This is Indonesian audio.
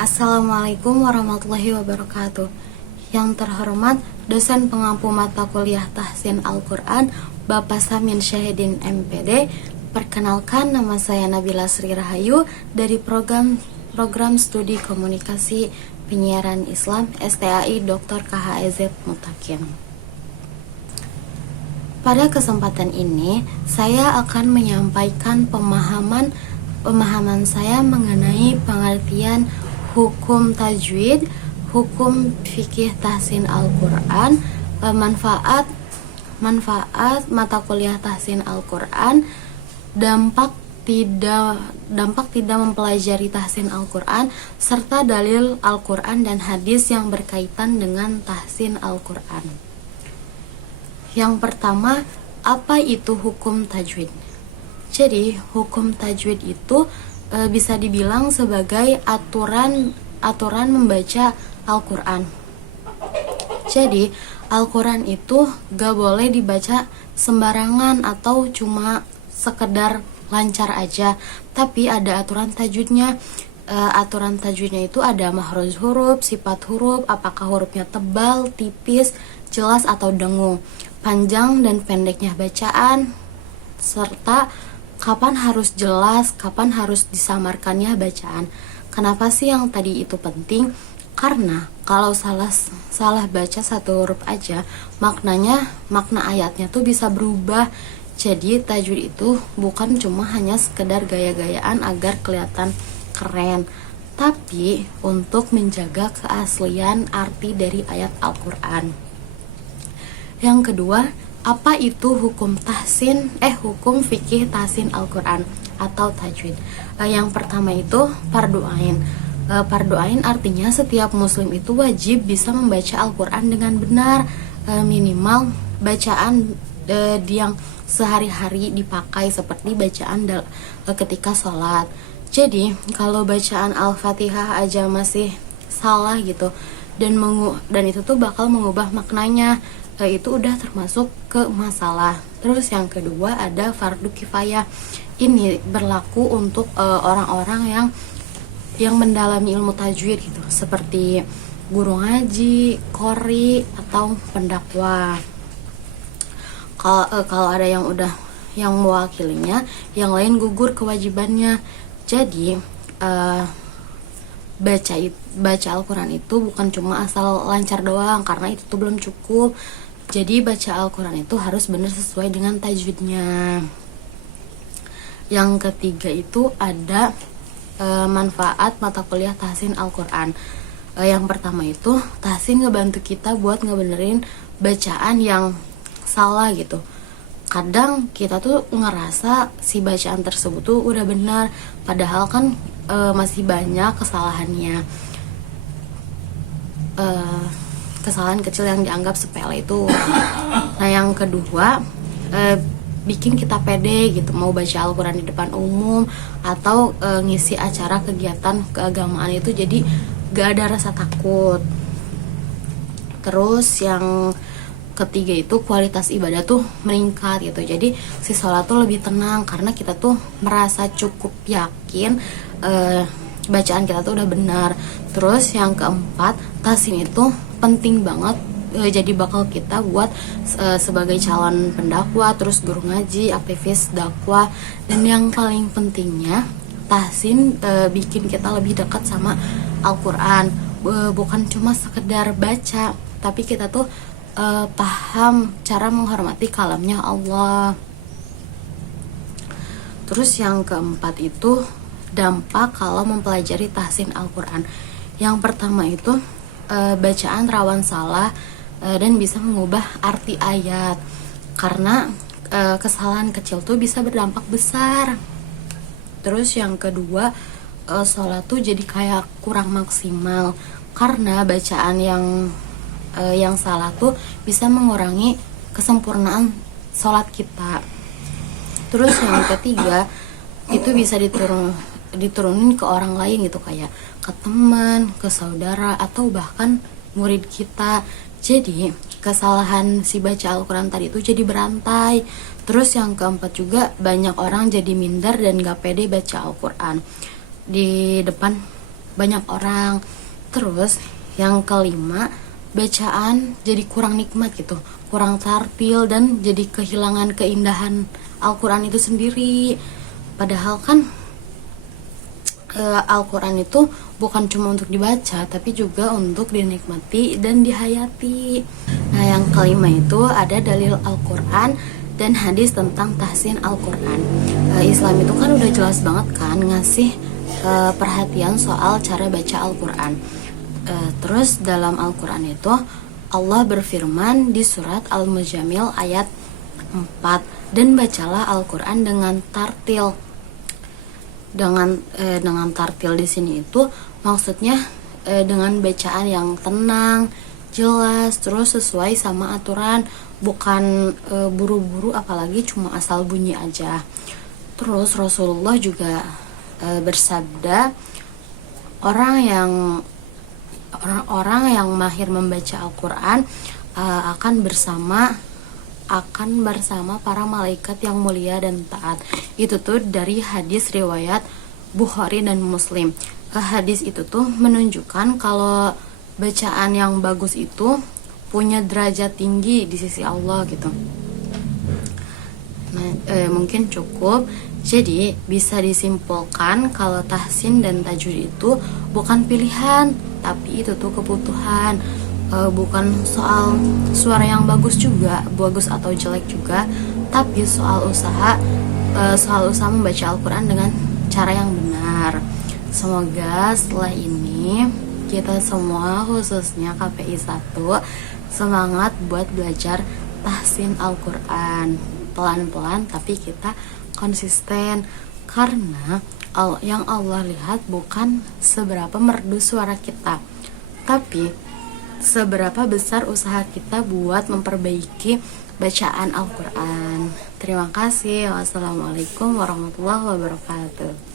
Assalamualaikum warahmatullahi wabarakatuh. Yang terhormat dosen pengampu mata kuliah Tahsin Al-Quran Bapak Samin Syahidin MPD. Perkenalkan, nama saya Nabila Sri Rahayu dari program studi komunikasi penyiaran Islam STAI Dr. KHEZ Mutakin. Pada kesempatan ini saya akan menyampaikan pemahaman saya mengenai pengertian hukum tajwid, hukum fikih tahsin Al-Quran, manfaat mata kuliah tahsin Al-Quran, dampak tidak mempelajari tahsin Al-Quran, serta dalil Al-Quran dan hadis yang berkaitan dengan tahsin Al-Quran. Yang pertama, apa itu hukum tajwid? Jadi, hukum tajwid itu bisa dibilang sebagai aturan membaca Al-Quran. Jadi, Al-Quran itu gak boleh dibaca sembarangan atau cuma sekedar lancar aja, tapi ada aturan tajwidnya. Aturan tajwidnya itu ada makhraj huruf, sifat huruf, apakah hurufnya tebal, tipis, jelas atau dengung, panjang dan pendeknya bacaan, serta kapan harus jelas, kapan harus disamarkannya bacaan. Kenapa sih yang tadi itu penting? Karena kalau salah baca satu huruf aja, makna ayatnya tuh bisa berubah. Jadi tajwid itu bukan cuma hanya sekedar gaya-gayaan agar kelihatan keren, tapi untuk menjaga keaslian arti dari ayat Al-Quran. Yang kedua, apa itu hukum fikih tahsin Al-Quran atau tajwid? Yang pertama itu fardu ain. Fardu ain artinya setiap muslim itu wajib bisa membaca Al-Quran dengan benar, minimal bacaan yang sehari-hari dipakai seperti bacaan ketika sholat. Jadi kalau bacaan Al-Fatihah aja masih salah gitu, dan itu tuh bakal mengubah maknanya, itu udah termasuk ke masalah. Terus yang kedua ada fardu kifayah. Ini berlaku untuk orang-orang yang mendalami ilmu tajwid gitu, seperti guru ngaji, qori atau pendakwah. Kalau ada yang mewakilinya, yang lain gugur kewajibannya. Jadi baca Al-Quran itu bukan cuma asal lancar doang, karena itu tuh belum cukup. Jadi baca Al-Quran itu harus benar sesuai dengan tajwidnya. Yang ketiga itu ada manfaat mata kuliah tahsin Al-Quran. Yang pertama itu tahsin ngebantu kita buat ngebenerin bacaan yang salah gitu. Kadang kita tuh ngerasa si bacaan tersebut tuh udah benar, padahal kan masih banyak kesalahannya. Kesalahan kecil yang dianggap sepele itu. Nah, yang kedua, bikin kita pede gitu mau baca Al-Quran di depan umum atau ngisi acara kegiatan keagamaan itu, jadi gak ada rasa takut. Terus yang ketiga itu kualitas ibadah tuh meningkat gitu. Jadi si sholat tuh lebih tenang karena kita tuh merasa cukup yakin bacaan kita tuh udah benar. Terus yang keempat, tahsin itu penting banget, jadi bakal kita buat sebagai calon pendakwah, terus guru ngaji, aktivis dakwah. Dan yang paling pentingnya, tahsin bikin kita lebih dekat sama Al-Quran. Bukan cuma sekedar baca, tapi kita tuh paham cara menghormati kalamnya Allah. Terus yang keempat itu dampak kalau mempelajari tahsin Al-Quran. Yang pertama itu bacaan rawan salah dan bisa mengubah arti ayat, karena kesalahan kecil tuh bisa berdampak besar. Terus yang kedua, sholat tuh jadi kayak kurang maksimal karena bacaan yang salah tuh bisa mengurangi kesempurnaan sholat kita. Terus yang ketiga itu bisa diturunin ke orang lain gitu, kayak ke teman, ke saudara, atau bahkan murid kita. Jadi kesalahan si baca Al-Quran tadi itu jadi berantai. Terus yang keempat juga, banyak orang jadi minder dan gak pede baca Al-Quran di depan banyak orang. Terus yang kelima, bacaan jadi kurang nikmat gitu, kurang tartil, dan jadi kehilangan keindahan Al-Quran itu sendiri. Padahal kan Al-Quran itu bukan cuma untuk dibaca, tapi juga untuk dinikmati dan dihayati. Nah, yang kelima itu ada dalil Al-Quran dan hadis tentang tahsin Al-Quran. Islam itu kan udah jelas banget kan ngasih perhatian soal cara baca Al-Quran. Terus dalam Al-Quran itu Allah berfirman di surat Al-Mujamil ayat 4, dan bacalah Al-Quran dengan tartil. Dengan tartil di sini itu maksudnya dengan bacaan yang tenang, jelas, terus sesuai sama aturan, bukan buru-buru apalagi cuma asal bunyi aja. Terus Rasulullah juga bersabda, orang-orang yang mahir membaca Al-Quran akan bersama para malaikat yang mulia dan taat. Itu tuh dari hadis riwayat Bukhari dan Muslim. Hadis itu tuh menunjukkan kalau bacaan yang bagus itu punya derajat tinggi di sisi Allah gitu. Nah, mungkin cukup. Jadi bisa disimpulkan kalau tahsin dan tajwid itu bukan pilihan, tapi itu tuh kebutuhan. Bukan soal suara yang bagus juga, bagus atau jelek juga, tapi soal usaha membaca Al-Quran dengan cara yang benar. Semoga setelah ini kita semua, khususnya KPI 1, semangat buat belajar tahsin Al-Quran pelan-pelan, tapi kita konsisten, karena yang Allah lihat bukan seberapa merdu suara kita, tapi seberapa besar usaha kita buat memperbaiki bacaan Al-Quran. Terima kasih. Wassalamualaikum warahmatullahi wabarakatuh.